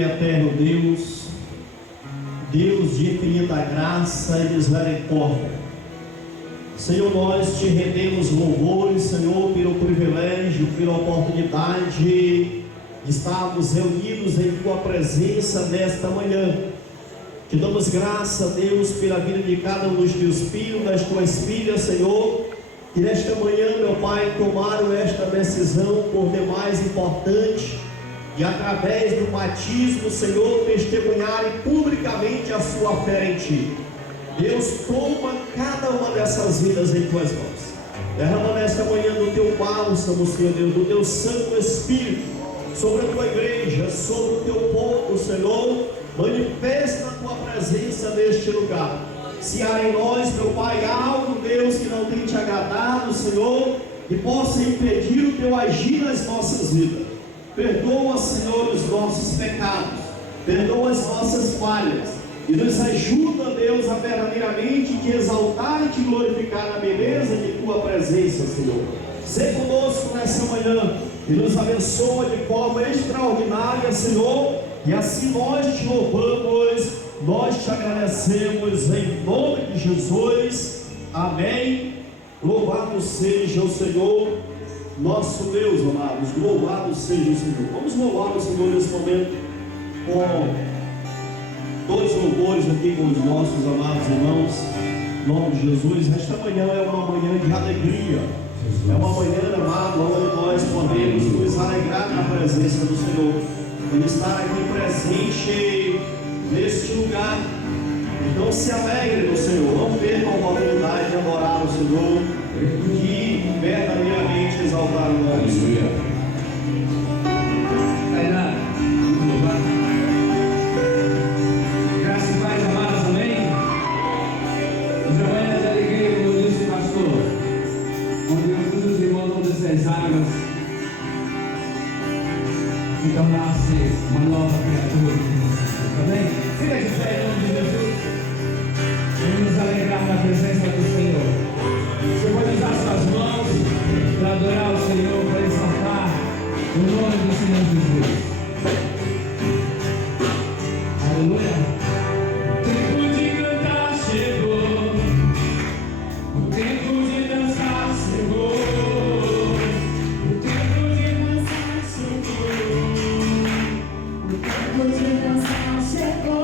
e eterno Deus, Deus de infinita graça e misericórdia, Senhor, nós te rendemos louvores, Senhor, pelo privilégio, pela oportunidade de estarmos reunidos em Tua presença nesta manhã. Te damos graça, Deus, pela vida de cada um dos Teus filhos, das Tuas filhas, Senhor, que nesta manhã, meu Pai, tomaram esta decisão por demais importante, e através do batismo, Senhor, testemunharem publicamente a sua fé em Ti. Deus, toma cada uma dessas vidas em Tuas mãos. Derrama nesta manhã do Teu bálsamo, Senhor Deus, do Teu Santo Espírito, sobre a Tua igreja, sobre o Teu povo, Senhor. Manifesta a Tua presença neste lugar. Se há em nós, meu Pai, algo, Deus, que não tem Te agradado, Senhor, que possa impedir o Teu agir nas nossas vidas. Perdoa, Senhor, os nossos pecados, perdoa as nossas falhas, e nos ajuda, Deus, a verdadeiramente Te exaltar e Te glorificar na beleza de Tua presença, Senhor. Sê conosco nessa manhã e nos abençoa de forma extraordinária, Senhor, e assim nós Te louvamos, nós Te agradecemos em nome de Jesus. Amém. Louvado seja o Senhor nosso Deus, amados, louvado seja o Senhor. Vamos louvar o Senhor nesse momento com dois louvores aqui com os nossos amados irmãos, em nome de Jesus. Esta manhã é uma manhã de alegria, é uma manhã, amado, onde nós podemos nos alegrar na presença do Senhor, por estar aqui presente neste lugar. Então se alegre no Senhor, não perca a oportunidade de adorar o Senhor, de verdadeiramente exaltar o nome do Senhor. Graças e paz, amados, amém? Hoje é manhã de alegria, como disse o pastor, onde muitos irmãos vão descer as águas e tornar-se uma nova criatura. Amém? Fica de pé em nome de Jesus. Vamos nos alegrar na presença do Senhor. Você pode usar suas mãos para adorar o Senhor, para exaltar o nome do Senhor Jesus. Aleluia. O tempo de cantar chegou, o tempo de dançar chegou, o tempo de dançar chegou, o tempo de dançar chegou.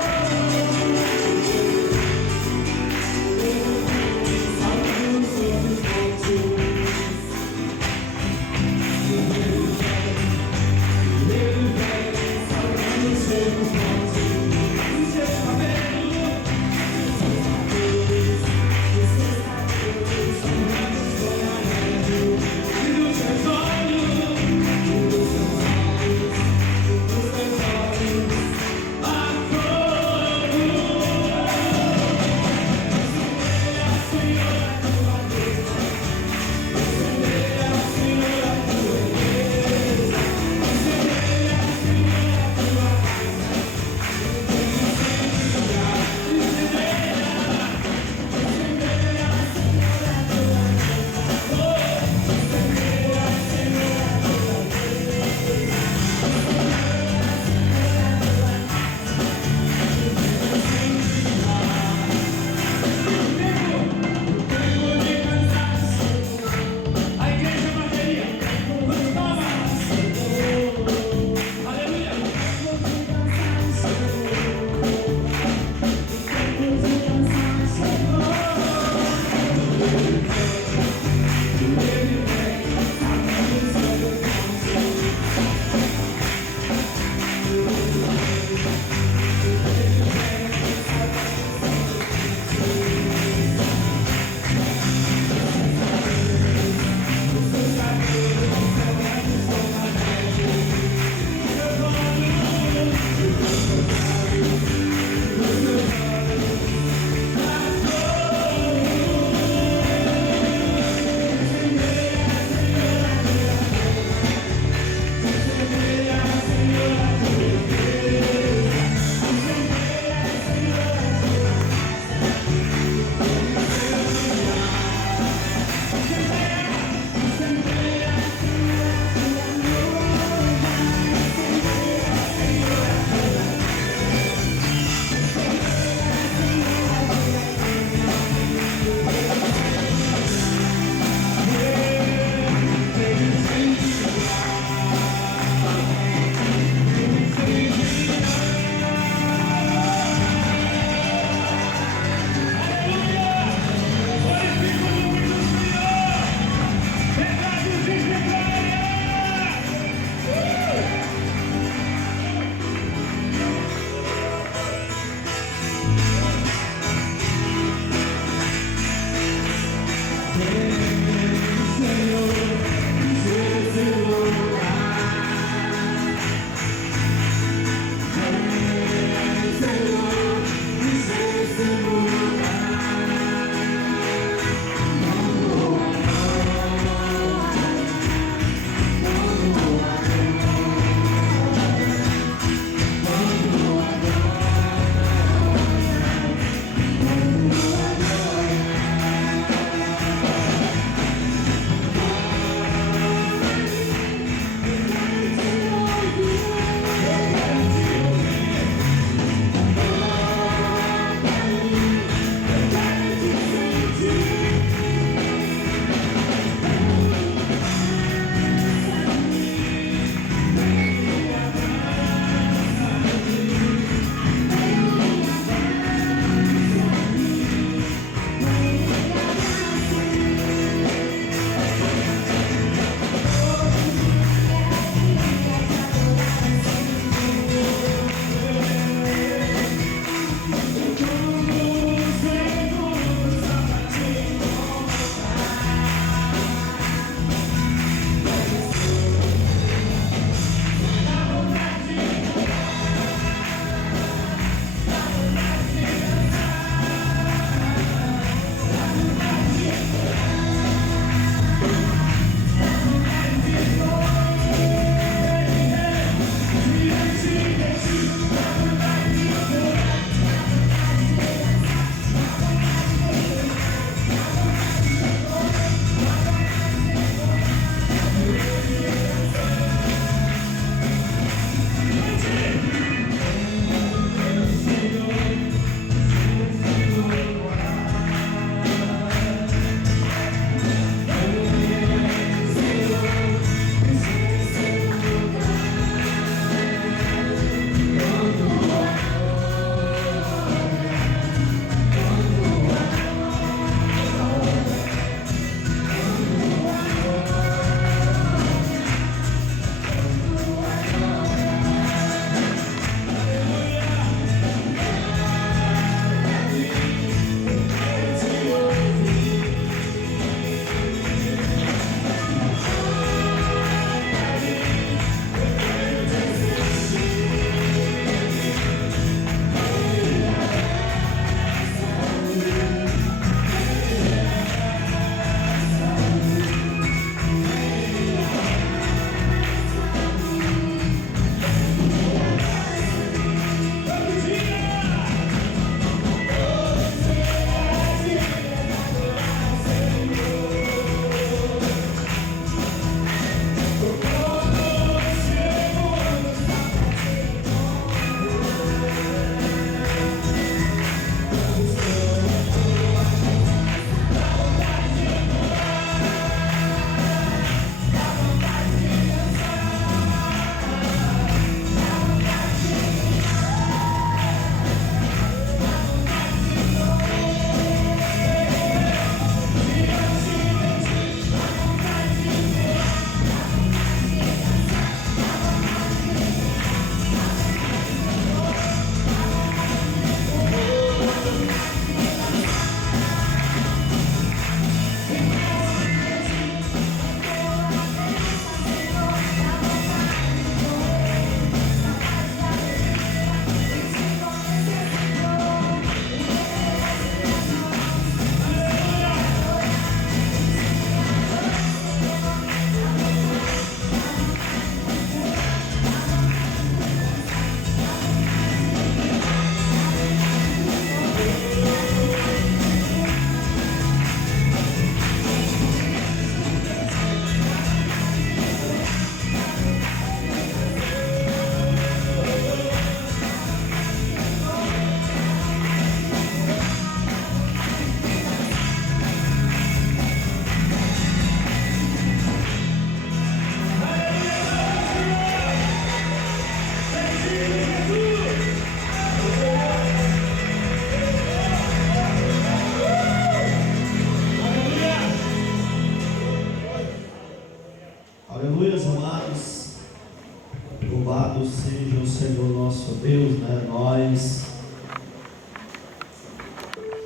Deus, nós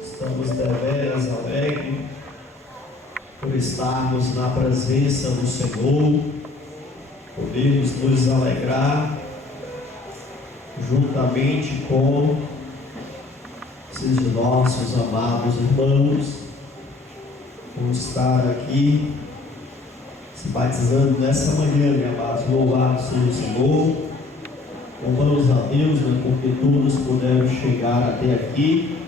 estamos deveras alegres por estarmos na presença do Senhor, podemos nos alegrar juntamente com esses nossos amados irmãos, por estar aqui se batizando nessa manhã, meus amados. Louvado seja o Senhor, louvamos a Deus, porque todos puderam chegar até aqui.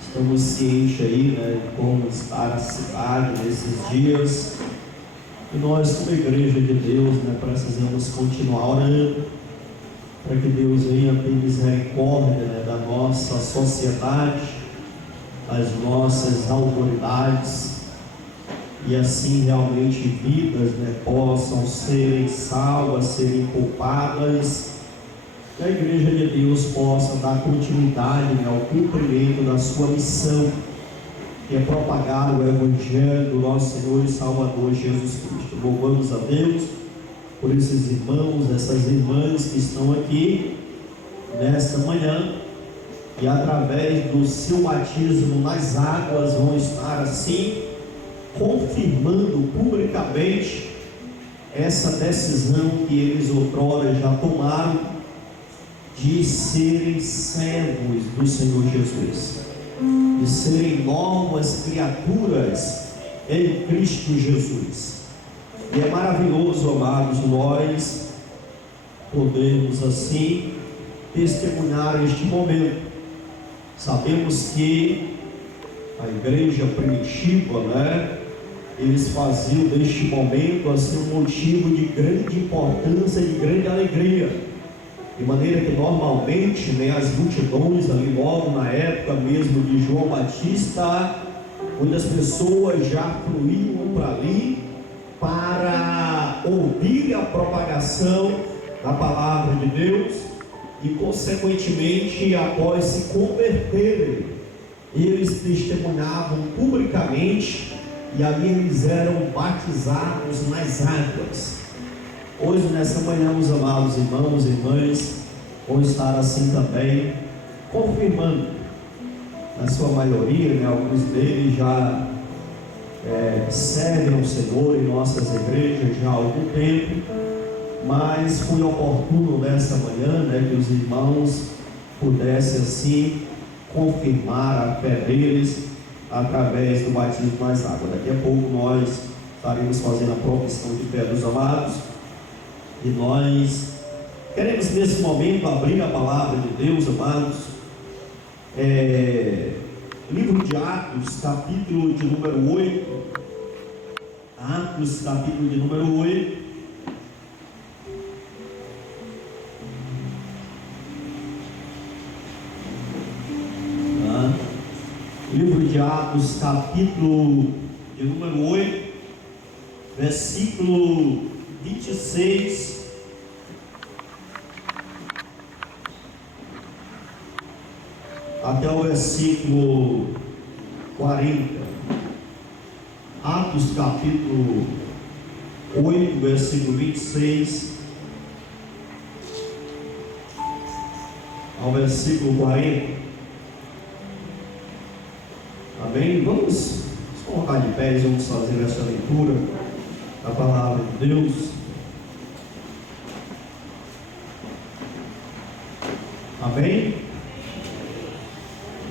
Estamos cientes aí, de como está a cidade nesses dias, e nós, como igreja de Deus, precisamos continuar orando para que Deus venha ter misericórdia da nossa sociedade, das nossas autoridades, e assim realmente vidas possam serem salvas, serem poupadas, que a igreja de Deus possa dar continuidade ao cumprimento da sua missão, que é propagar o Evangelho do nosso Senhor e Salvador Jesus Cristo. Louvamos a Deus por esses irmãos, essas irmãs que estão aqui nesta manhã, e através do seu batismo nas águas vão estar assim confirmando publicamente essa decisão que eles outrora já tomaram de serem servos do Senhor Jesus, de serem novas criaturas em Cristo Jesus. E é maravilhoso, amados, nós podemos assim testemunhar este momento. Sabemos que a igreja primitiva, eles faziam deste momento assim um motivo de grande importância, de grande alegria, de maneira que normalmente as multidões ali logo na época mesmo de João Batista, muitas pessoas já fluíam para ali para ouvir a propagação da palavra de Deus e consequentemente, após se converterem, eles testemunhavam publicamente e ali eles eram batizados nas águas. Hoje, nessa manhã, meus amados irmãos e irmãs vão estar assim também confirmando, na sua maioria, alguns deles já servem ao Senhor em nossas igrejas já há algum tempo, mas foi oportuno nessa manhã que os irmãos pudessem assim confirmar a fé deles através do batismo nas águas. Daqui a pouco nós estaremos fazendo a profissão de fé dos amados, e nós queremos nesse momento abrir a palavra de Deus, amados. Livro de Atos, capítulo de número 8. Atos, capítulo de número 8. Livro de Atos, capítulo de número 8, versículo 26 até o versículo 40. Atos, capítulo 8, versículo 26 ao versículo 40. Amém? Vamos colocar de pé e vamos fazer essa leitura da palavra de Deus. Amém?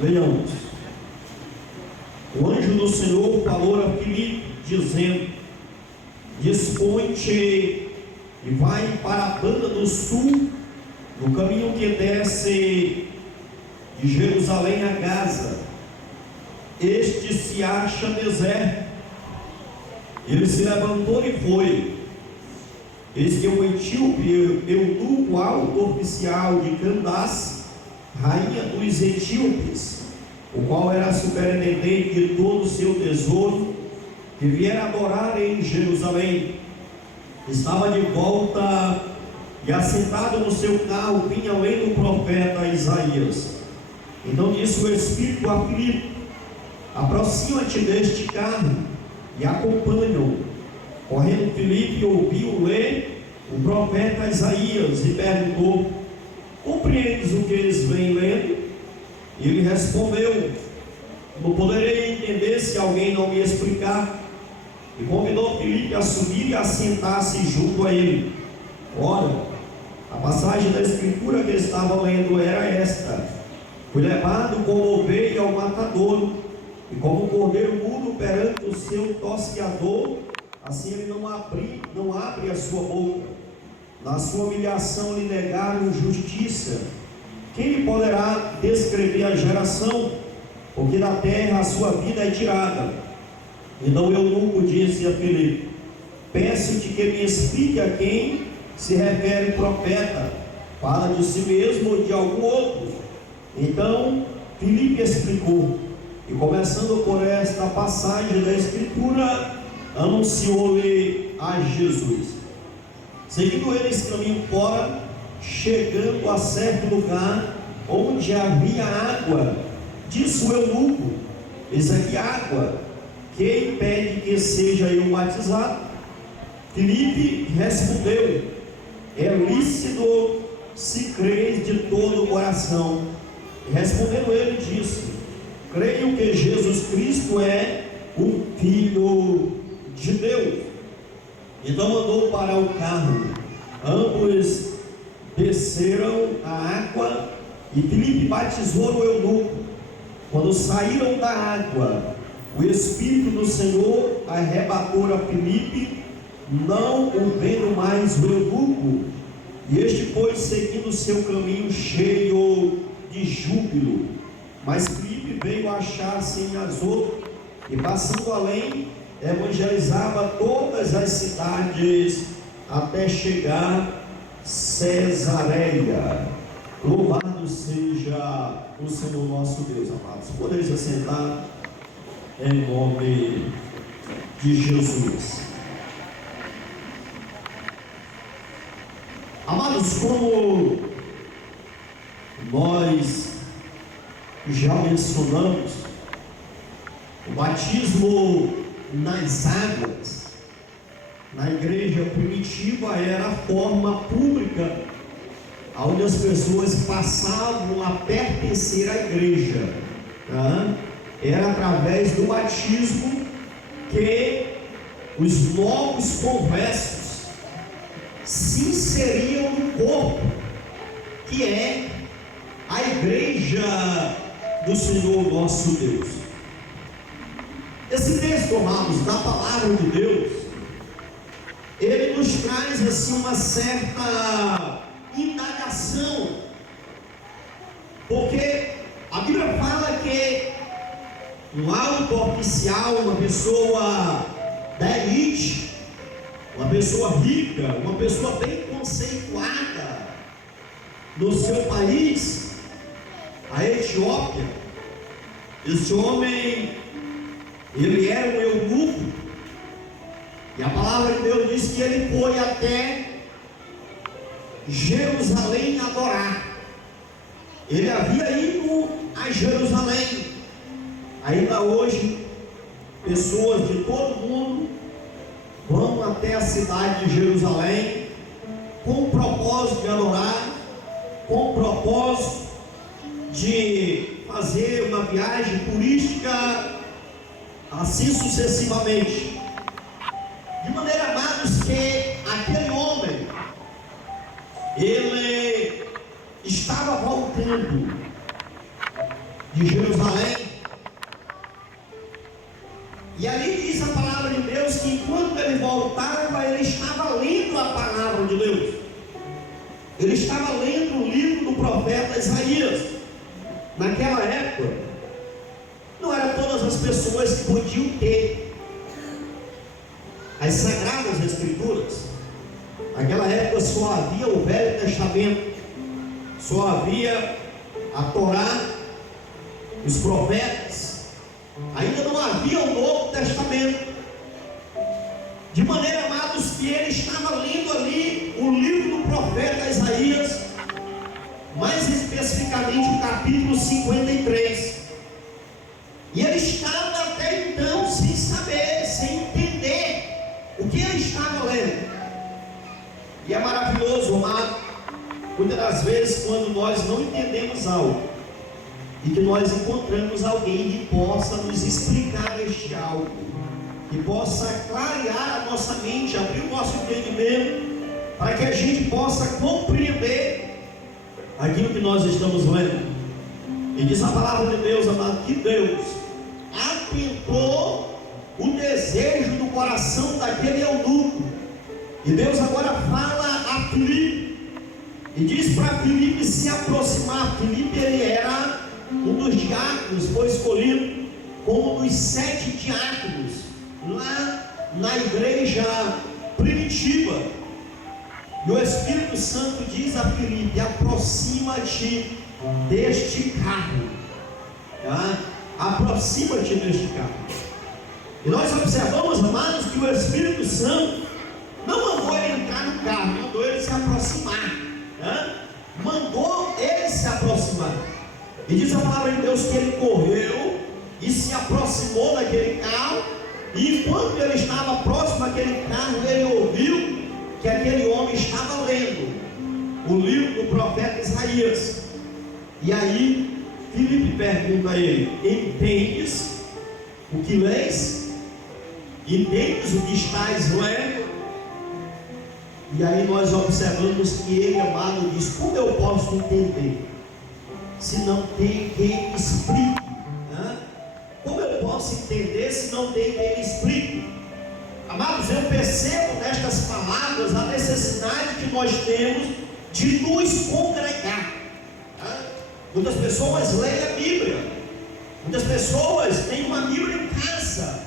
Leiamos. O anjo do Senhor falou a Filipe, dizendo: dispõe-te e vai para a banda do sul, no caminho que desce de Jerusalém a Gaza. Este se acha deserto. Ele se levantou e foi. Eis que o etíope Eunuco, alto oficial de Candace, rainha dos etíopes, o qual era superintendente de todo o seu tesouro, que viera adorar em Jerusalém, estava de volta e assentado no seu carro vinha lendo o profeta Isaías. Então disse o Espírito a Filipe: aproxima-te deste carro e acompanha-o. Correndo Filipe ouviu ler o profeta Isaías e perguntou: compreendes o que eles vêm lendo? E ele respondeu: não poderei entender se alguém não me explicar. E convidou Filipe a subir e a sentar-se junto a ele. Ora, a passagem da Escritura que estava lendo era esta: fui levado como ovelha ao matadouro, e como cordeiro mudo perante o seu tosqueador, assim ele não abre a sua boca. Na sua humilhação lhe negaram justiça. Quem lhe poderá descrever a geração? Porque da terra a sua vida é tirada. Então eu nunca disse a Filipe: peço-te que me explique a quem se refere o profeta. Fala de si mesmo ou de algum outro? Então Filipe explicou, e começando por esta passagem da Escritura, anunciou-lhe a Jesus. Seguindo eles caminho fora, chegando a certo lugar onde havia água, disse o eunuco: eis aqui água, quem impede que seja eu batizado? Filipe respondeu: é lícito se creis de todo o coração. E respondendo ele, disse: creio que Jesus Cristo é o Filho de Deus. Então mandou parar o carro. Ambos desceram a água e Filipe batizou o eunuco. Quando saíram da água, o Espírito do Senhor arrebatou a Filipe, não o vendo mais o eunuco, e este foi seguindo o seu caminho cheio de júbilo. Mas Filipe veio achar-se em Azoto, e passando além, evangelizava todas as cidades até chegar a Cesareia. Louvado seja o Senhor nosso Deus, amados. Podeis assentar em nome de Jesus. Amados, como nós já mencionamos, o batismo nas águas na igreja primitiva era a forma pública onde as pessoas passavam a pertencer à igreja, tá? Era através do batismo que os novos conversos se inseriam no corpo, que é a igreja do Senhor nosso Deus. Esse texto, amados, da palavra de Deus, ele nos traz assim uma certa indagação, porque a Bíblia fala que um alto oficial, uma pessoa da elite, uma pessoa rica, uma pessoa bem conceituada no seu país, a Etiópia, esse homem, ele era um eunuco, e a palavra de Deus diz que ele foi até Jerusalém adorar. Ele havia ido a Jerusalém. Ainda hoje, pessoas de todo mundo vão até a cidade de Jerusalém com o propósito de adorar, com o propósito de fazer uma viagem turística, assim sucessivamente. De maneira, amados, que aquele homem, ele estava voltando de Jerusalém, e ali diz a palavra de Deus que enquanto ele voltava, ele estava lendo a palavra de Deus. Ele estava lendo o livro do profeta Isaías. Naquela época, não eram todas as pessoas que podiam ter as Sagradas Escrituras. Naquela época só havia o Velho Testamento, só havia a Torá, os profetas, ainda não havia o Novo Testamento. De maneira, amados, que ele estava lendo ali o livro do profeta Isaías, mais especificamente o capítulo 53. E ele estava até então sem saber, sem entender o que ele estava lendo. E é maravilhoso, amado, Muitas das vezes, quando nós não entendemos algo e que nós encontramos alguém que possa nos explicar este algo, que possa clarear a nossa mente, abrir o nosso entendimento, para que a gente possa compreender aquilo que nós estamos lendo. E diz a palavra de Deus, amado, que Deus atentou o desejo do coração daquele eunuco. E Deus agora fala a Filipe e diz para Filipe se aproximar. Filipe, ele era um dos diáconos, foi escolhido como um dos 7 diáconos lá na igreja primitiva. E o Espírito Santo diz a Filipe: aproxima-te deste carro, tá? Aproxima-te deste carro. E nós observamos, amados, que o Espírito Santo não mandou ele entrar no carro, mandou ele se aproximar, tá? Mandou ele se aproximar. E diz a palavra de Deus que ele correu e se aproximou daquele carro, e enquanto ele estava próximo àquele carro, ele ouviu que aquele homem estava lendo o livro do profeta Isaías. E aí Filipe pergunta a ele: entendes o que lês? Entendes o que estás lendo? E aí nós observamos que ele, amado, diz: como eu posso entender se não tem quem explique? Como eu posso entender se não tem quem explique? Amados, eu percebo nestas palavras a necessidade que nós temos de nos congregar. Muitas pessoas leem a Bíblia, muitas pessoas têm uma Bíblia em casa,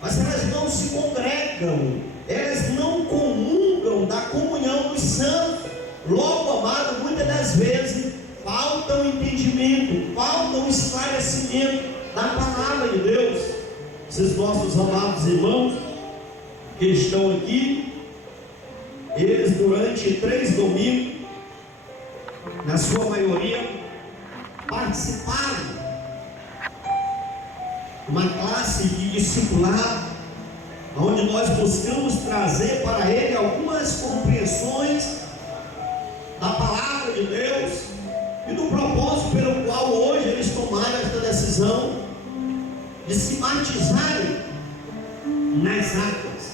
mas elas não se congregam, elas não comungam da comunhão dos santos. Logo, amado, muitas das vezes falta o entendimento, falta o esclarecimento da palavra de Deus. Esses nossos amados irmãos que estão aqui, eles durante 3 domingos, na sua maioria, participaram de uma classe de discipulado, onde nós buscamos trazer para ele algumas compreensões da palavra de Deus e do propósito pelo qual hoje eles tomaram esta decisão de se batizarem nas águas.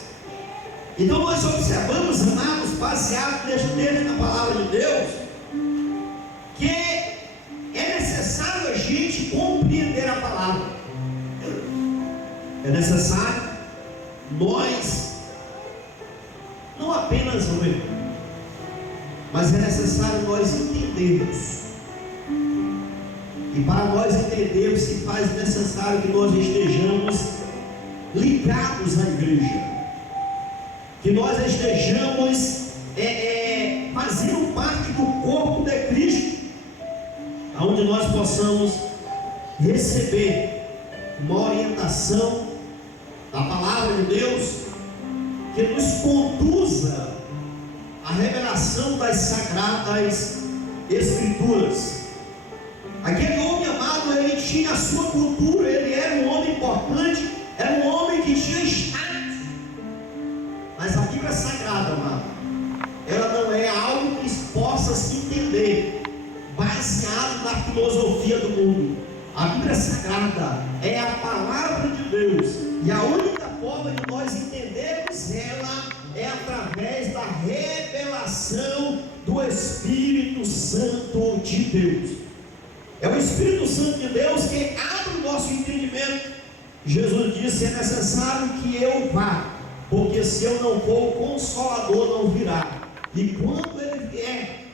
Então nós observamos, amados, baseado neste texto da palavra de Deus, que é necessário a gente compreender a palavra. É necessário nós não apenas ler, mas é necessário nós entendermos. E para nós entendermos, se faz necessário que nós estejamos ligados à igreja, que nós estejamos fazendo parte do corpo de Cristo, onde nós possamos receber uma orientação da palavra de Deus que nos conduza à revelação das sagradas Escrituras. Aquele homem, amado, ele tinha a sua cultura, ele era um homem importante, era um homem que tinha status. Mas a Bíblia Sagrada, amado, ela não é algo que possa se entender baseado na filosofia do mundo. A Bíblia Sagrada é a palavra de Deus, e a única forma de nós entendermos ela é através da revelação do Espírito Santo de Deus. É o Espírito Santo de Deus que abre o nosso entendimento. Jesus disse: é necessário que eu vá, porque se eu não for, o Consolador não virá. E quando ele vier,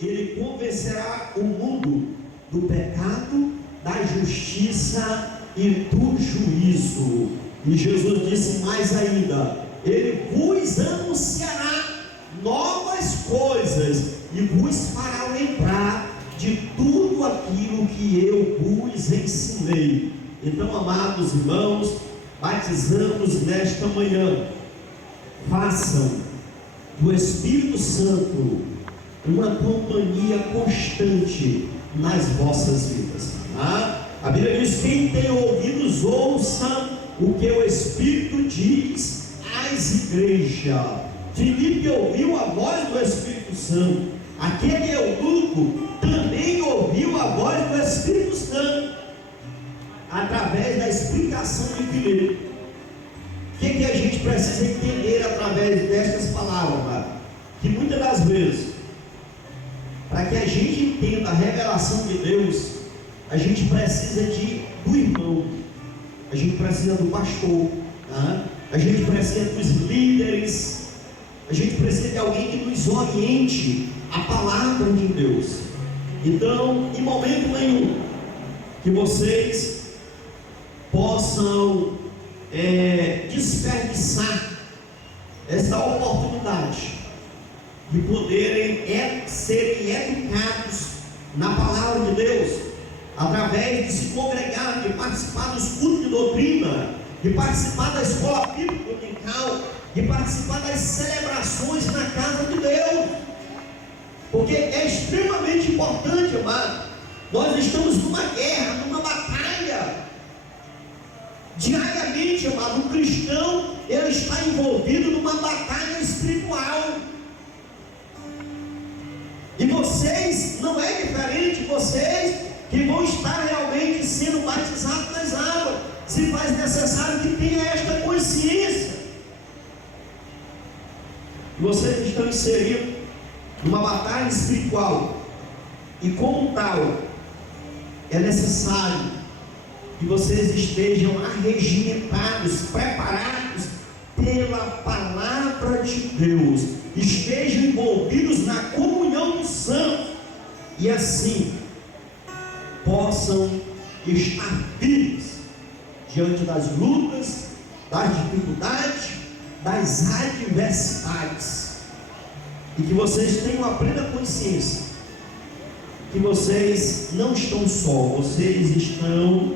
ele convencerá o mundo do pecado, da justiça e do juízo. E Jesus disse mais ainda: ele vos anunciará novas coisas e vos fará lembrar de tudo aquilo que eu vos ensinei. Então, amados irmãos, batizamos nesta manhã, façam do Espírito Santo uma companhia constante nas vossas vidas. A Bíblia diz: quem tem ouvidos, ouça o que o Espírito diz às igrejas. Filipe ouviu a voz do Espírito Santo, Aquele eunuco também ouviu a voz do Espírito Santo através da explicação de Filipe. O que a gente precisa entender através destas palavras, amado? Que muitas das vezes, para que a gente entenda a revelação de Deus, a gente precisa do irmão, a gente precisa do pastor, tá? A gente precisa dos líderes, a gente precisa de alguém que nos oriente a palavra de Deus. Então, em momento nenhum, que vocês possam desperdiçar essa oportunidade de poderem serem educados na palavra de Deus, através de se congregar, de participar dos cultos de doutrina, de participar da escola bíblica dominical, de participar das celebrações na casa de Deus, porque é extremamente importante, amado. Nós estamos numa guerra, numa batalha. Diariamente, amado, o cristão, ele está envolvido numa batalha espiritual. E vocês, não é diferente, vocês que vão estar realmente sendo batizados nas águas, se faz necessário que tenha esta consciência. Vocês estão inseridos numa batalha espiritual, e como tal, é necessário que vocês estejam arregimentados, preparados pela palavra de Deus, estejam envolvidos na comunhão dos santos, e assim possam estar firmes diante das lutas, das dificuldades, das adversidades, e que vocês tenham a plena consciência que vocês não estão só, vocês estão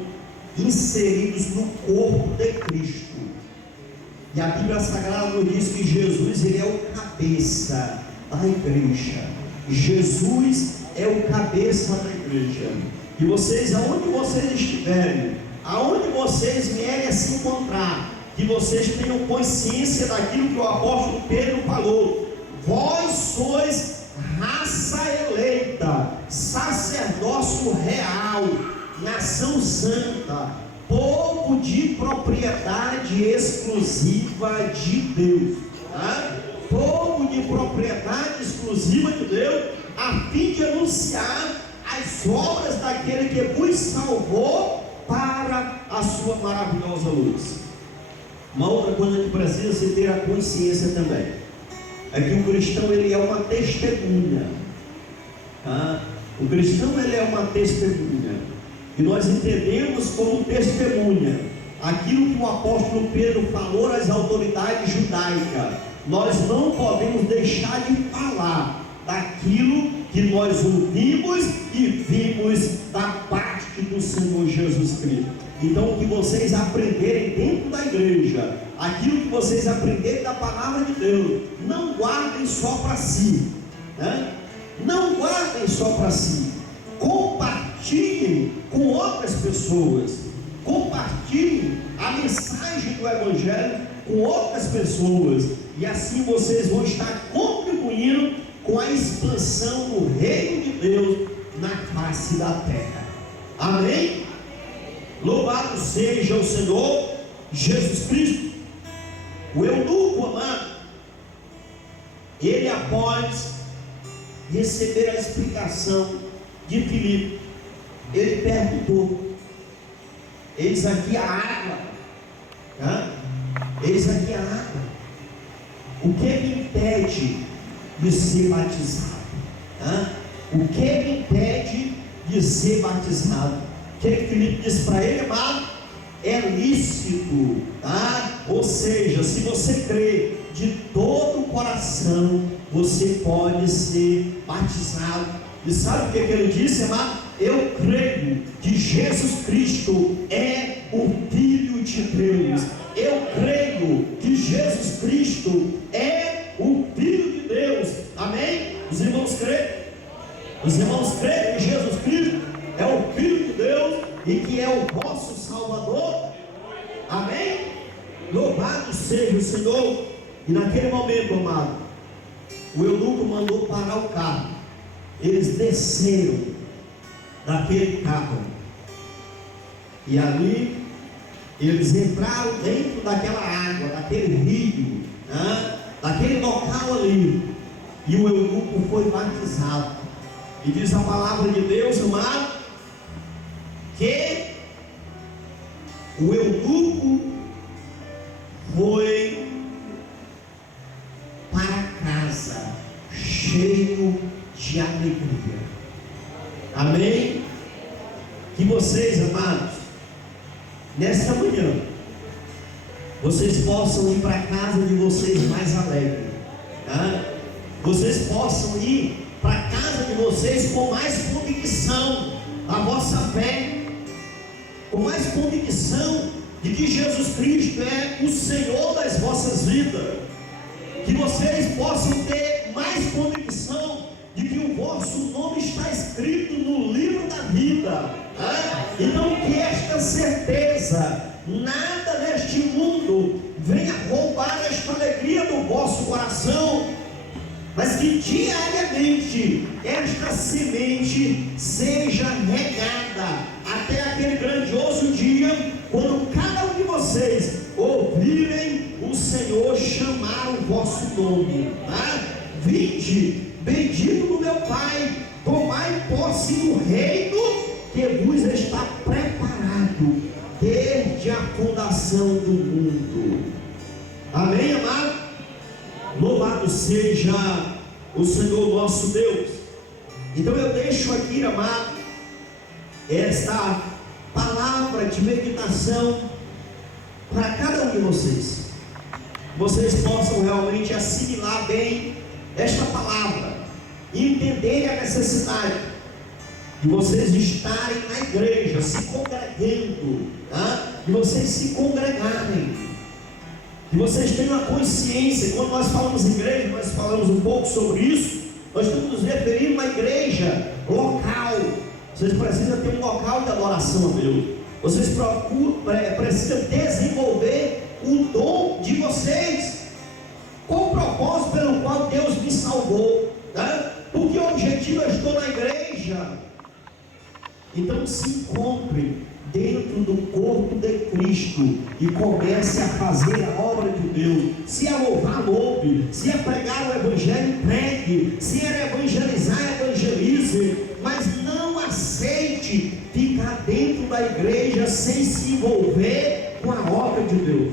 inseridos no corpo de Cristo. E a Bíblia Sagrada nos diz que Jesus, ele é o cabeça da igreja. Jesus é o cabeça da igreja. E vocês, aonde vocês estiverem, aonde vocês vierem a se encontrar, que vocês tenham consciência daquilo que o apóstolo Pedro falou: vós sois raça eleita, sacerdócio real, nação santa, povo de propriedade exclusiva de Deus, tá? Povo de propriedade exclusiva de Deus, a fim de anunciar as obras daquele que vos salvou para a sua maravilhosa luz. Uma outra coisa que precisa se ter a consciência também é que o cristão, ele é uma testemunha, tá? O cristão, ele é uma testemunha, e nós entendemos como testemunha aquilo que o apóstolo Pedro falou às autoridades judaicas. Nós não podemos deixar de falar daquilo que nós ouvimos e vimos da parte do Senhor Jesus Cristo. Então, o que vocês aprenderem dentro da igreja, aquilo que vocês aprenderem da palavra de Deus, não guardem só para si, né? Não guardem só para si, compartilhem com outras pessoas, compartilhem a mensagem do Evangelho com outras pessoas, e assim vocês vão estar contribuindo com a expansão do reino de Deus na face da terra. Amém? Louvado seja o Senhor Jesus Cristo. O eunuco, amado, ele, após receber a explicação de Filipe, ele perguntou: eis aqui a água, tá? Eis aqui a água, o que me impede de ser batizado? Tá? O que me impede de ser batizado? O que Filipe disse para ele, amado? É lícito, tá? Ou seja, se você crê de todo o coração, você pode ser batizado. E sabe o que ele disse, amado? Eu creio que Jesus Cristo é o Filho de Deus. Eu creio que Jesus Cristo é o Filho de Deus. Amém? Os irmãos creem? Os irmãos creem que Jesus Cristo é o Filho de Deus e que é o vosso Salvador? Amém? Louvado seja o Senhor. E naquele momento, amado, o eunuco mandou parar o carro. eles desceram daquele carro, e ali eles entraram dentro daquela água, daquele rio, né? Daquele local ali, e o eunuco foi batizado. E diz a palavra de Deus, amado, que o eunuco foi para casa cheio de alegria. Amém? Que vocês, amados, nesta manhã, vocês possam ir para a casa de vocês mais alegres, tá? Vocês possam ir para a casa de vocês com mais convicção da vossa fé, com mais convicção de que Jesus Cristo é o Senhor das vossas vidas. Que vocês possam ter mais convicção de que o vosso nome está escrito no livro da vida. Então, que esta certeza, nada neste mundo venha roubar esta alegria do vosso coração, mas que diariamente esta semente seja regada até aquele grandioso dia, quando cada um de vocês ouvirem o Senhor chamar o vosso nome. Vinde, bendito do meu Pai, tomai posse do reino que vos está preparado desde a fundação do mundo. Amém, amado? Louvado seja o Senhor nosso Deus. Então eu deixo aqui, amado, esta palavra de meditação para cada um de vocês. Vocês possam realmente assimilar bem esta palavra e entenderem a necessidade de vocês estarem na igreja, se congregando, de vocês se congregarem. Que vocês tenham a consciência, quando nós falamos igreja, nós falamos um pouco sobre isso, nós estamos nos referindo a uma igreja local. Vocês precisam ter um local de adoração a Deus. Vocês precisam desenvolver o dom de vocês, com o propósito pelo qual Deus me salvou, porque o objetivo eu estou na igreja. Então se encontre dentro do corpo de Cristo e comece a fazer a obra de Deus. Se é louvar, louve. Se é pregar o evangelho, pregue. Se é evangelizar, evangelize. Mas não aceite ficar dentro da igreja sem se envolver com a obra de Deus.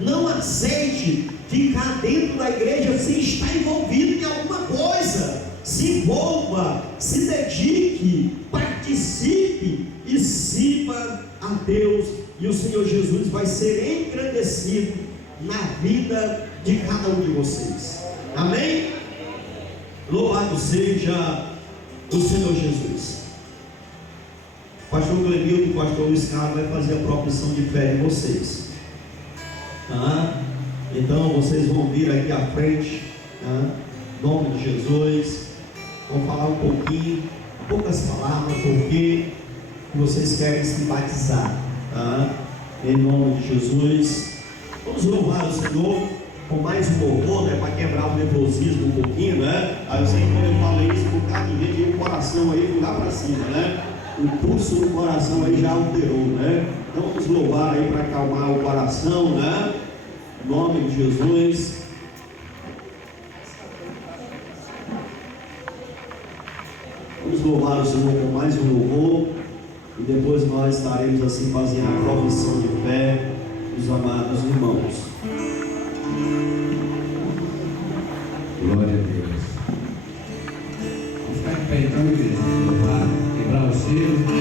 Não aceite ficar dentro da igreja sem estar envolvido em alguma coisa. Se envolva, se dedique, participe e sirva a Deus, e o Senhor Jesus vai ser engrandecido na vida de cada um de vocês. Amém? Louvado seja o Senhor Jesus. O pastor Clemilton e o pastor Luiz Carlos vai fazer a profissão de fé de vocês. Então vocês vão vir aqui à frente, em nome de Jesus. Vão falar um pouquinho, poucas palavras, porque vocês querem se batizar, em nome de Jesus. Vamos louvar o Senhor com mais um louvor, para quebrar o nervosismo um pouquinho, Aí eu sei que quando eu falei isso, um bocado de gente, o coração aí lá para cima, O pulso do coração aí já alterou, Então vamos louvar aí para acalmar o coração, Em nome de Jesus. Vamos louvar o Senhor com mais um louvor, e depois nós estaremos assim fazendo a profissão de fé dos amados irmãos. Glória a Deus. Vamos ficar de pé então, igreja. Louvar, quebrar o selo.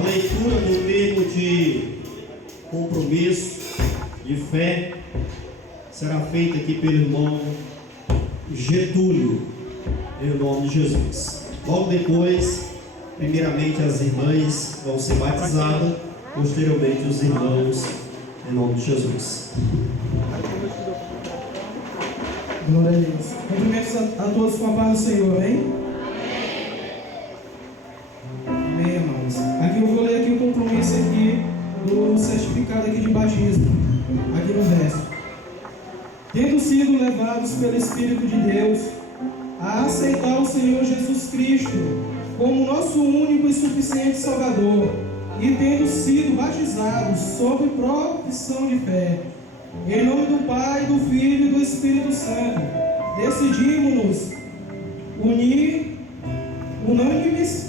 A leitura do termo de compromisso, de fé, será feita aqui pelo irmão Getúlio, em nome de Jesus. Logo depois, primeiramente as irmãs vão ser batizadas, posteriormente os irmãos, em nome de Jesus. Glória a Deus. Cumprimentos a todos com a paz do Senhor, amém? Amém, irmãos. Aqui eu vou ler aqui o compromisso aqui do certificado aqui de batismo, aqui no verso. Tendo sido levados pelo Espírito de Deus a aceitar o Senhor Jesus Cristo como nosso único e suficiente Salvador, e tendo sido batizados sob profissão de fé, em nome do Pai, do Filho e do Espírito Santo, decidimos-nos unir unânimes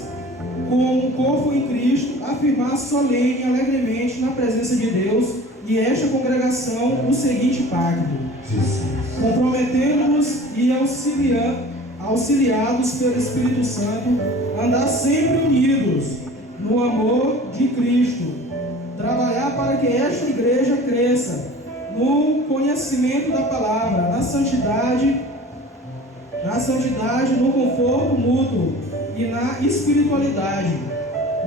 como corpo em Cristo, afirmar solene e alegremente na presença de Deus e esta congregação o seguinte pacto: comprometendo-nos e auxiliados pelo Espírito Santo, andar sempre unidos no amor de Cristo, trabalhar para que esta igreja cresça no conhecimento da palavra, na santidade, no conforto mútuo e na espiritualidade,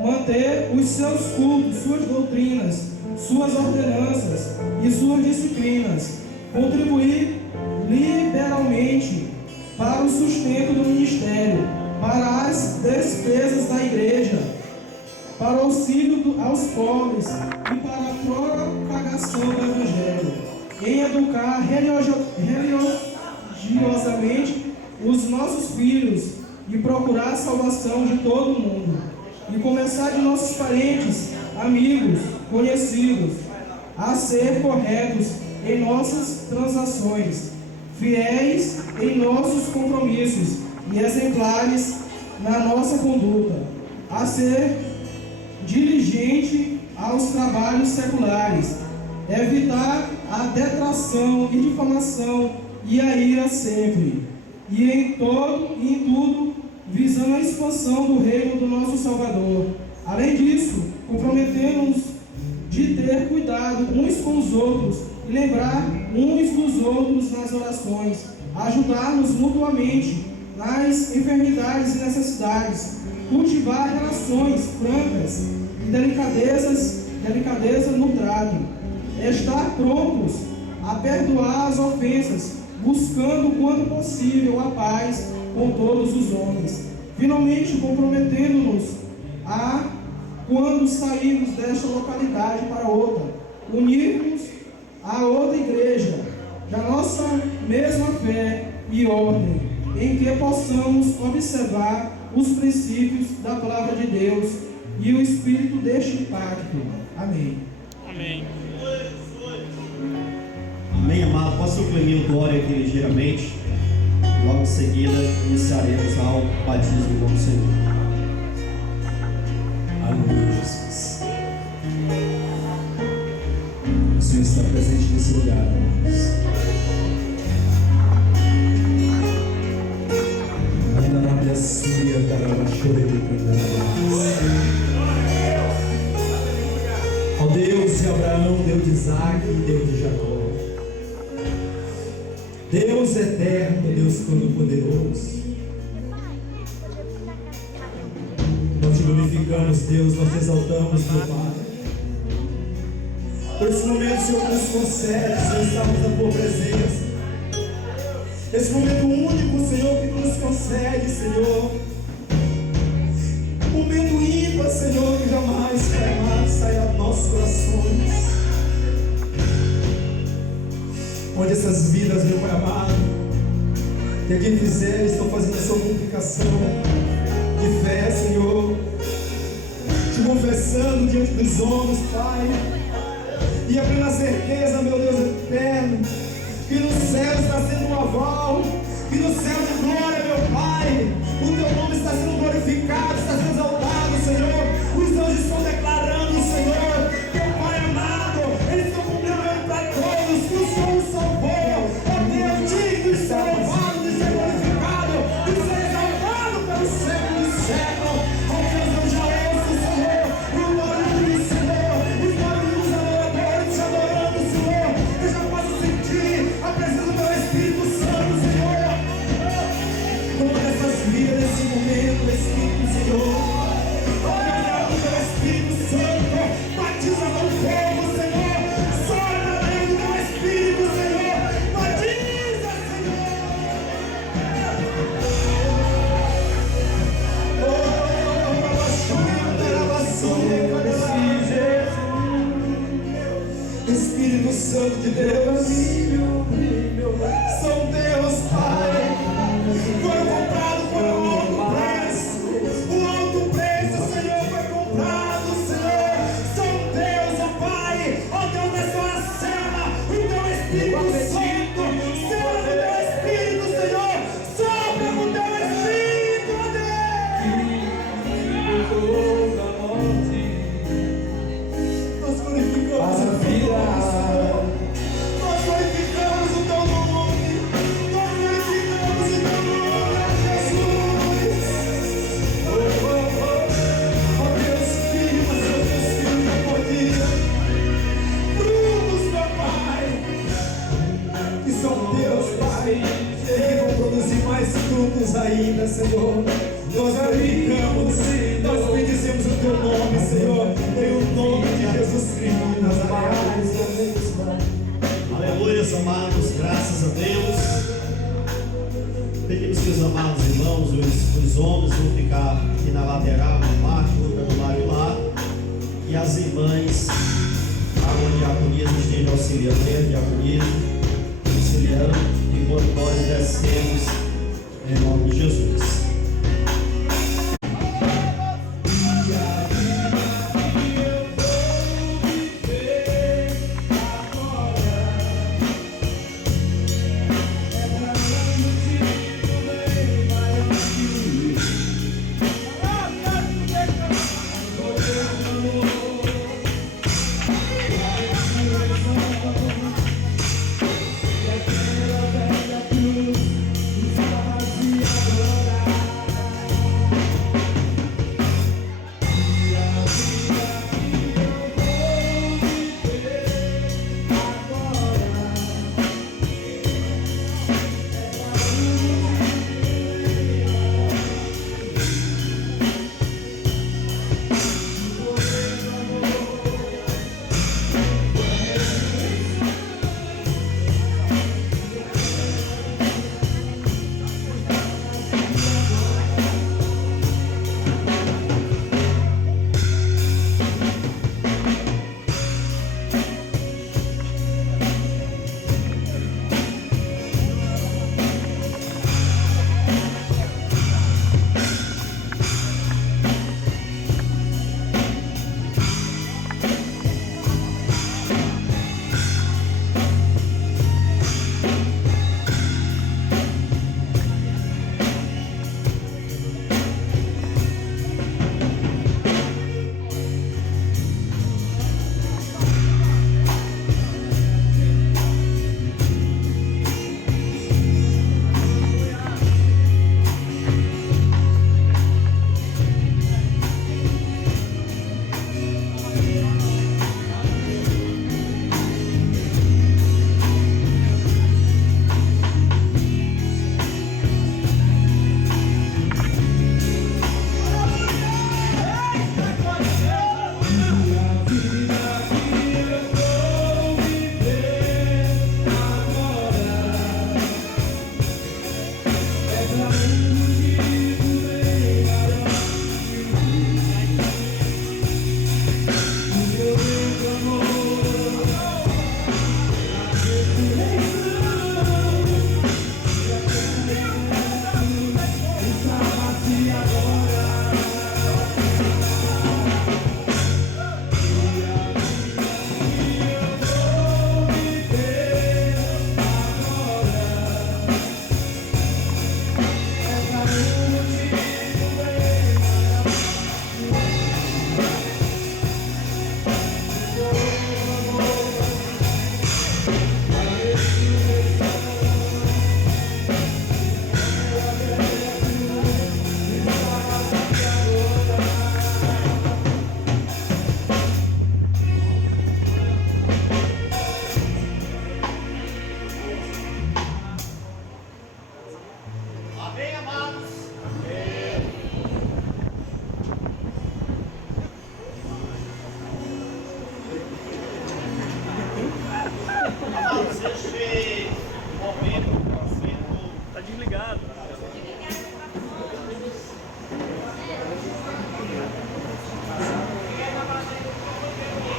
manter os seus cultos, suas doutrinas, suas ordenanças e suas disciplinas, contribuir liberalmente para o sustento do ministério, para as despesas da igreja, para o auxílio aos pobres e para a propagação do Evangelho, em educar religiosamente os nossos filhos e procurar a salvação de todo mundo, e começar de nossos parentes, amigos, conhecidos, a ser corretos em nossas transações, fiéis em nossos compromissos e exemplares na nossa conduta, a ser diligente aos trabalhos seculares, evitar a detração e difamação e a ira sempre, e em tudo visando a expansão do reino do nosso Salvador. Além disso, comprometemos de ter cuidado uns com os outros e lembrar uns dos outros nas orações, ajudar-nos mutuamente nas enfermidades e necessidades, cultivar relações francas e delicadeza no trato, estar prontos a perdoar as ofensas, buscando quando possível a paz com todos os homens. Finalmente, comprometendo-nos a, quando sairmos desta localidade para outra, unirmos a outra igreja da nossa mesma fé e ordem, em que possamos observar os princípios da palavra de Deus e o espírito deste pacto. Amém. Amém. Amém, amado. Posso incluir o glória aqui ligeiramente? Logo em seguida, iniciaremos ao batismo do Senhor. Aleluia, Jesus. O Senhor está presente nesse lugar, irmãos. Ó Deus de Abraão, Deus de Isaac e Deus de Jacó, Deus eterno, Deus todo-poderoso, nós te glorificamos, Deus, nós te exaltamos, meu Pai. Por esse momento, Senhor, nos concede, Senhor, estamos na tua presença. Esse momento único, Senhor, que tu nos concede, Senhor. Momento ímpar, Senhor, que jamais, Pai amado, sairá dos nossos corações. Onde essas vidas, meu Pai amado, que aqui fizeram, estão fazendo a sua multiplicação de fé, Senhor, te confessando diante dos homens, Pai, e a plena certeza, meu Deus eterno, que no céu está sendo um aval, que no céu de glória, meu Pai, o teu nome está sendo glorificado, está sendo exaltado, Senhor. Os anjos estão declarando, Senhor, teu Pai amado, eles estão cumprindo para todos, que o Senhor nos salvou. Ó Deus, digno de ser louvado, de ser glorificado, de ser exaltado pelo século dos séculos. Ó Deus, eu já ouço, Senhor, e o Santo de Deus. São Deus, Pai. Foram comprados por um alto preço. O alto preço, Senhor, foi comprado, Senhor. São Deus, ó Pai. Ó Deus da sua cela, o teu Espírito Santo. Cela do teu Espírito, Senhor. Sopra no teu Espírito, ó Deus. Nós glorificamos a vida. Nós glorificamos o teu nome. Nós glorificamos o teu nome, Jesus. Ó Deus, Filho, mas ó Deus, Filho da podia. Frutos, meu Pai, que são Deus, Pai, e que vão produzir mais frutos ainda, Senhor. Nós glorificamos, nós bendizemos o teu nome, Senhor, em o nome de Jesus Cristo de Nazaré. Aleluia, amados, graças a Deus. Pedimos que os amados irmãos, os homens vão ficar aqui na lateral, uma parte, outra do lado e lá. E as irmãs, a diaconisa esteja auxiliando, a diaconisa, auxiliando, enquanto nós descemos em nome de Jesus.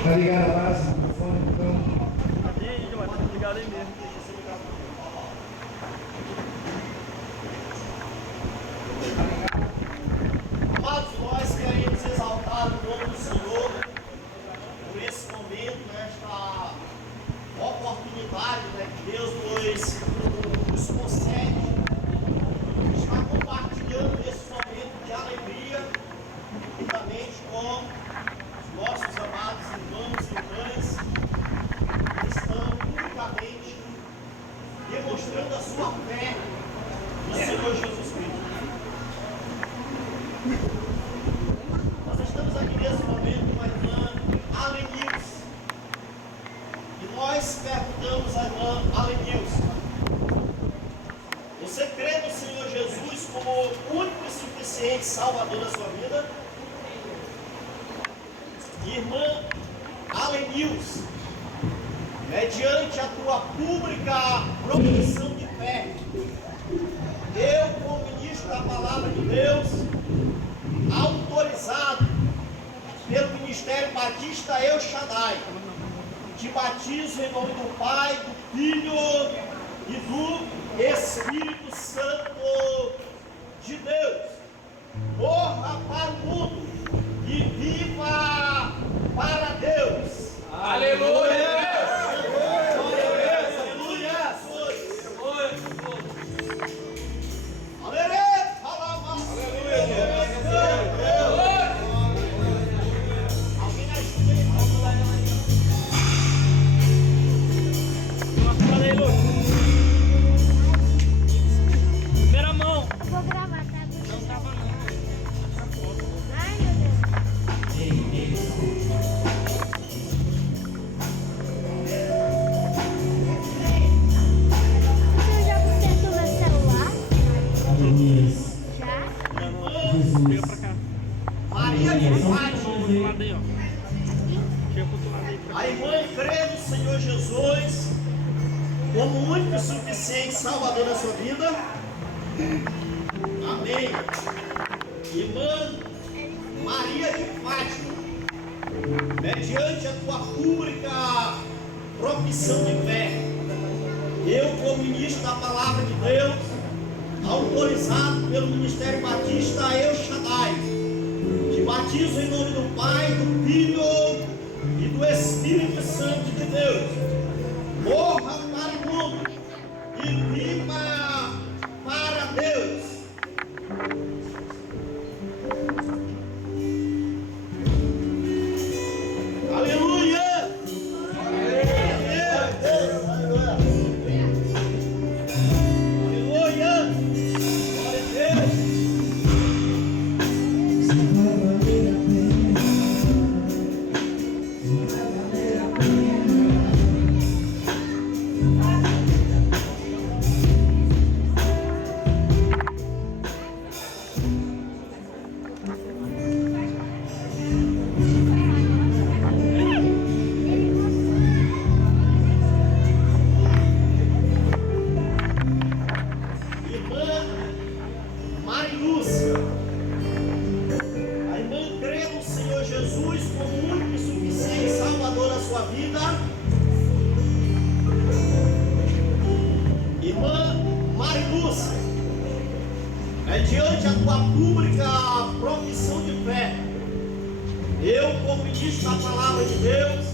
Tá ligado a base do microfone, então? obrigado aí mesmo. Amados, nós queremos exaltar o nome do Senhor por esse momento, nesta oportunidade, né, que Deus nos concede. Está compartilhando esse momento de alegria juntamente com os nossos amados irmãos e irmãs que estão publicamente demonstrando a sua fé no Senhor Jesus Cristo. Nós estamos aqui nesse momento com a irmã Alenilson. E nós perguntamos à irmã Alenilson: você crê no Senhor Jesus como o único e suficiente Salvador da sua vida? Irmã Alenilson, mediante a tua pública profissão de fé, eu, como ministro da Palavra de Deus, autorizado pelo Ministério Batista El Shaddai, te batizo em nome do Pai, do Filho e do Espírito Santo de Deus. Morra para o mundo e viva para Deus. Aleluia! Primeira mão. Eu vou gravar, tá? Não grava não. Ai, meu Deus. Você já consertou meu celular? Já? Chega pra cá. Maria de Fátima, Do lado aí, ó. Chega pro outro lado aí. a irmã crê no Senhor Jesus como o único e suficiente Salvador da sua vida. Amém. Irmã Maria de Fátima, mediante a tua pública profissão de fé, eu, como ministro da Palavra de Deus, autorizado pelo Ministério Batista El Shaddai, te batizo em nome do Pai, do Filho e do Espírito Santo de Deus. Morra para o mundo e viva para Deus. Aleluia! Aleluia! Glória a Deus! Irmã Marilúcia, a irmã crê no Senhor Jesus como o único e suficiente Salvador da sua vida. Irmã Marilúcia, mediante a tua pública profissão de fé, eu, como ministro da Palavra de Deus,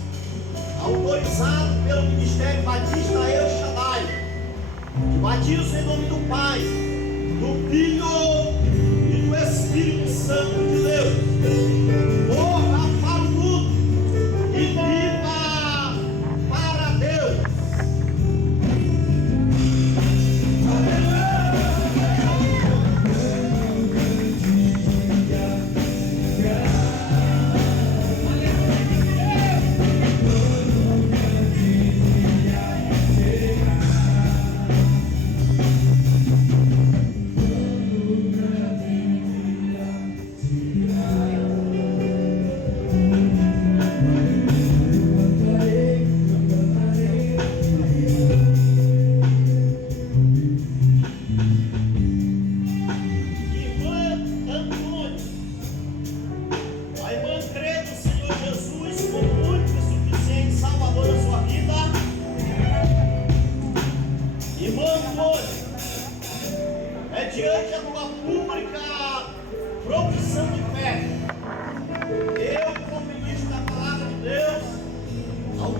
autorizado pelo Ministério Batista El Shaddai, te batizo em nome do Pai, do Filho e do Espírito Santo de Deus. Morra para o mundo e viva para Deus.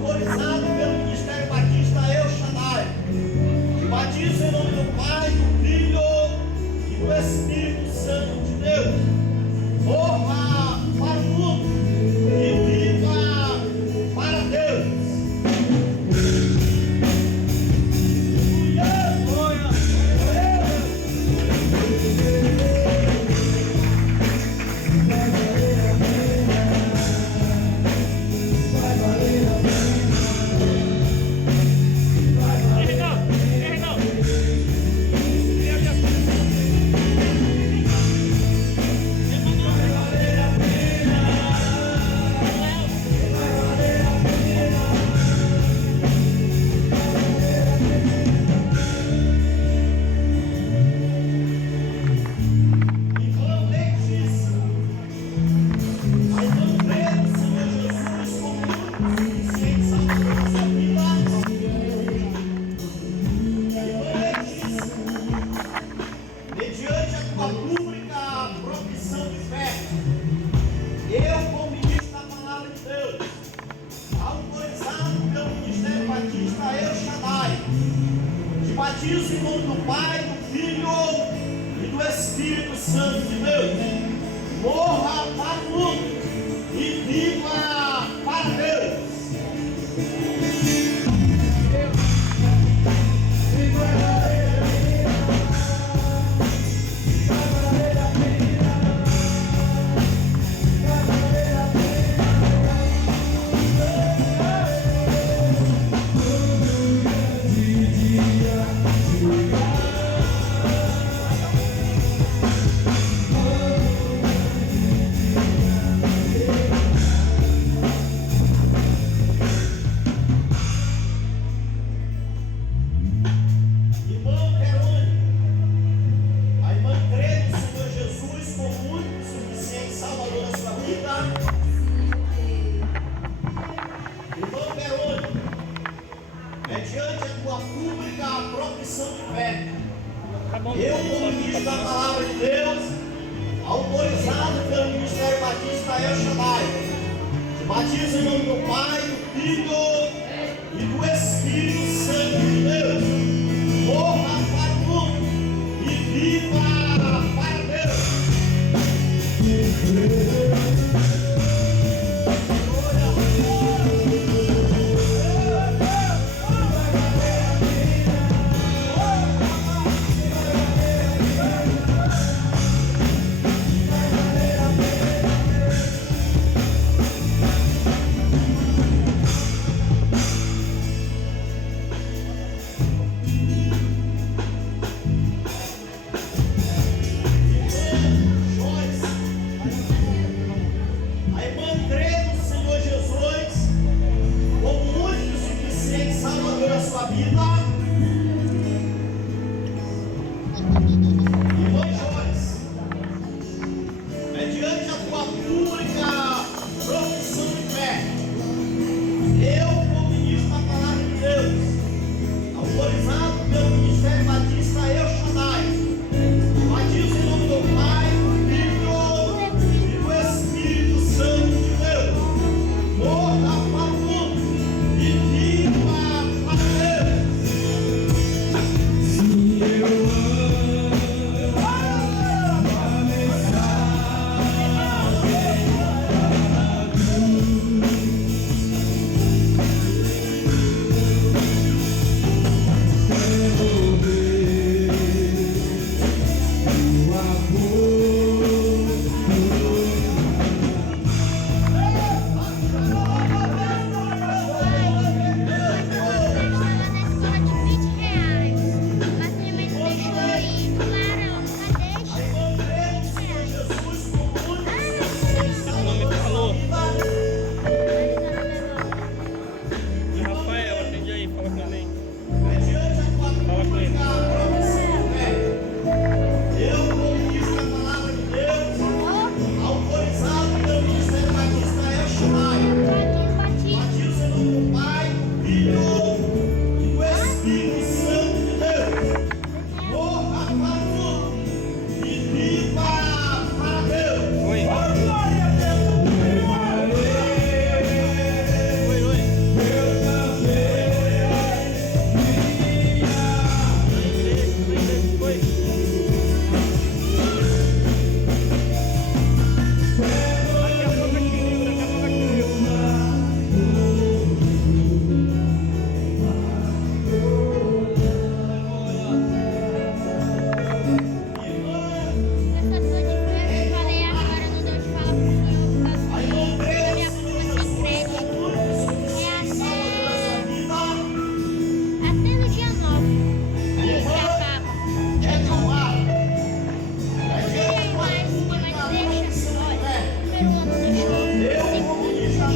autorizado pelo Ministério Batista El Shaddai. Te batizo em nome do Pai, do Filho e do Espírito Santo de Deus. Morra para o mundo e viva para Deus. Mediante a tua pública profissão de fé, eu, como ministro da palavra de Deus, autorizado pelo Ministério Batista El Shaddai, te batizo em nome do Pai, do Filho e do Espírito Santo de Deus. Morra para o mundo e viva para Deus. Mediante a tua pública profissão de fé, eu, como ministro da palavra de Deus, autorizado pelo Ministério Batista El Shaddai, te batizo em nome do Pai, do Filho e do Espírito Santo de Deus. Morra para o mundo e viva para Deus. Mediante a tua pública profissão de fé, eu, como ministro da palavra de Deus, autorizado pelo Ministério Batista El Shaddai, batizo em nome do Pai, do Filho e do Espírito Santo de Deus. Morra para o mundo e viva para Deus. Se eu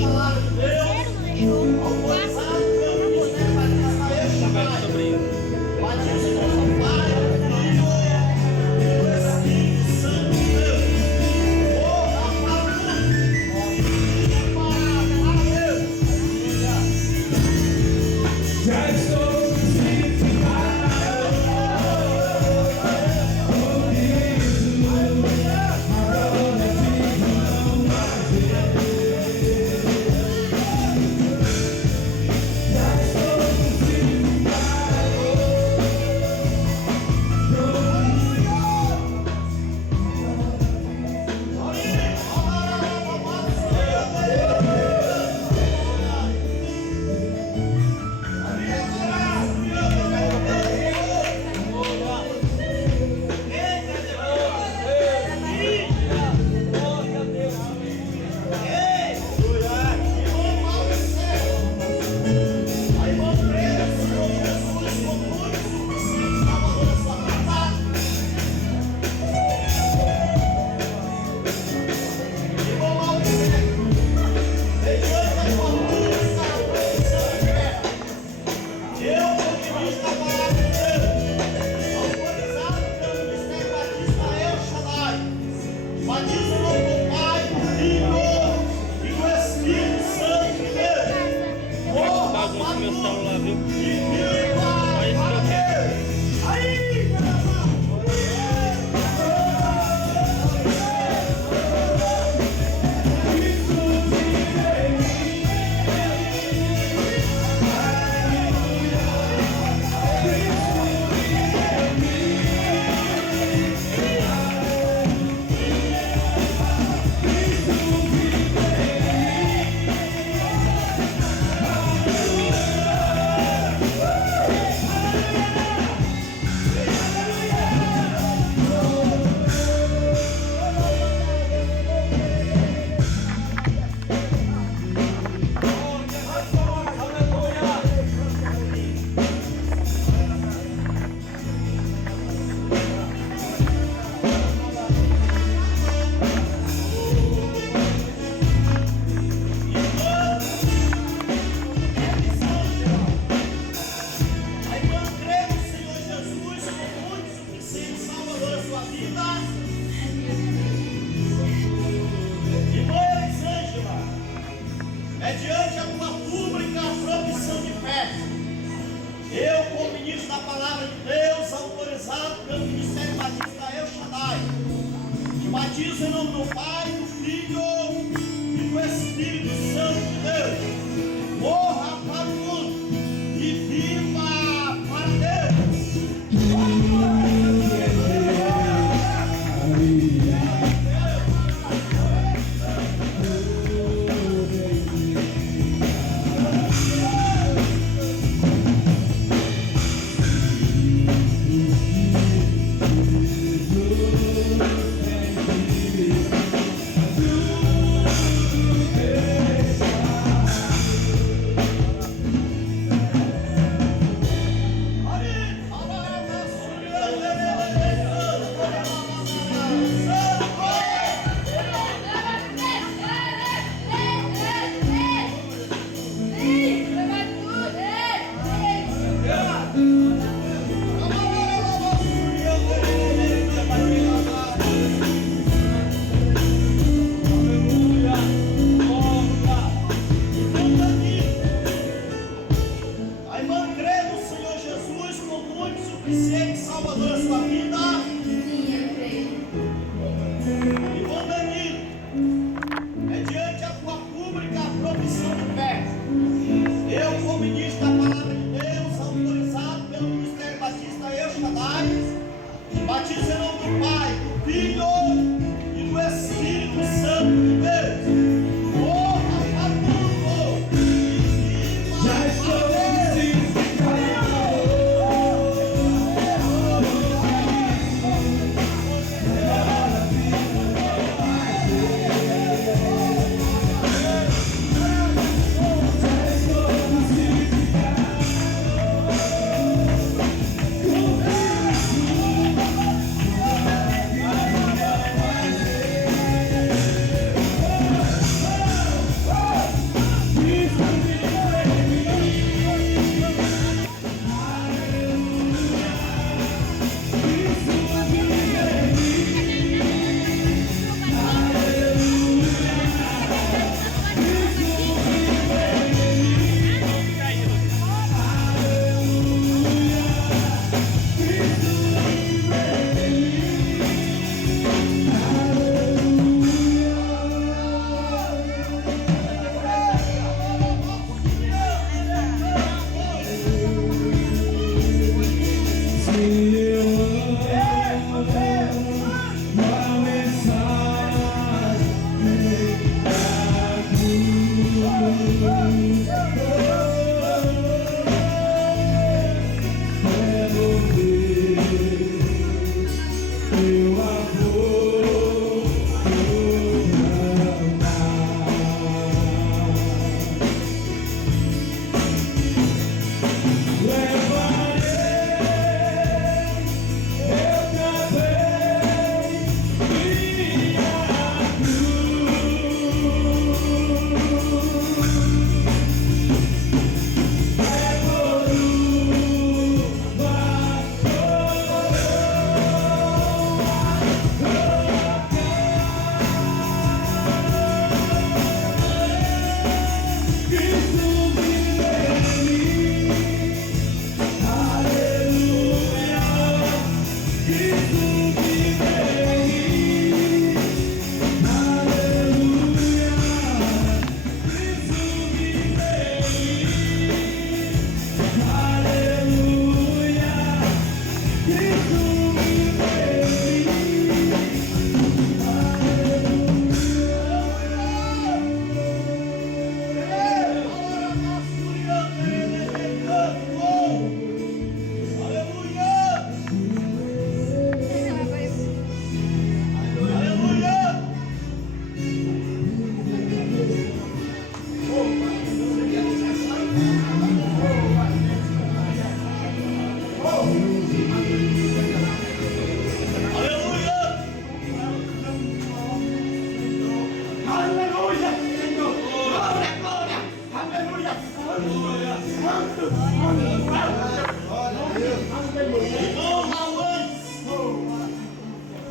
palavra de Deus, autorizado pelo Ministério Batista El Shaddai. Batiza em nosso Pai, Filho e do Espírito Santo de Deus. Honra para Deus. Já estou mediante a tua pública profissão de fé, eu, como ministro da palavra de Deus, autorizado pelo Ministério Batista El Shaddai, te batizo em nome do Pai, do Filho e do Espírito Santo de Deus. Morra para o mundo e viva para Deus.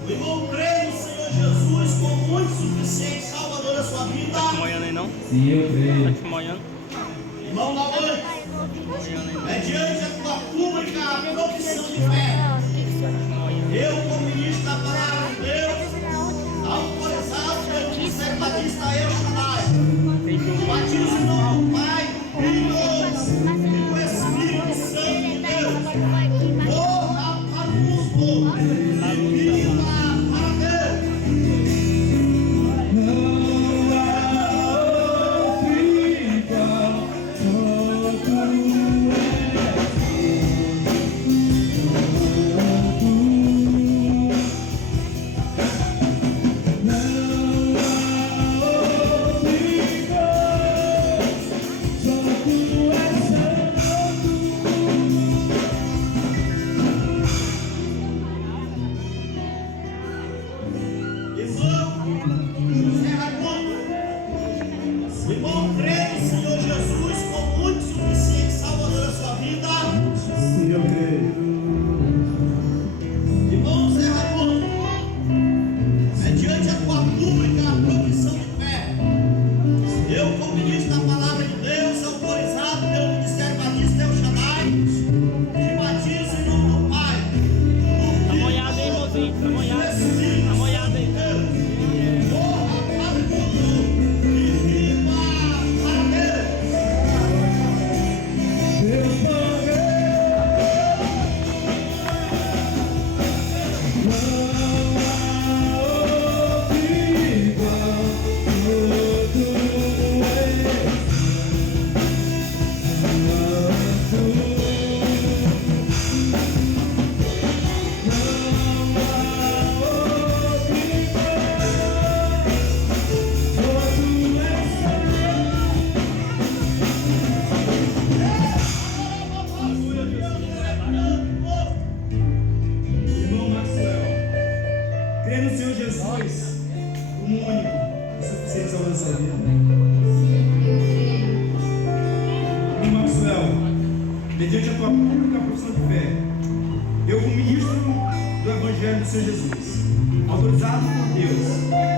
O irmão crê no Senhor Jesus como único e suficiente Salvador da sua vida. Tá desmanhando aí não? Sim, eu Tá creio. desmanhando? Irmão Lavan, mediante a tua pública profissão de fé, eu, como ministro da palavra de Deus, autorizado pelo Ministério Batista El Shaddai, batizo em nome do Pai, Filho e do Espírito Santo de Deus. Honra para o mundo e viva para Deus. Mediante a tua pública profissão de fé, eu, como ministro do Evangelho do Senhor Jesus, autorizado por Deus,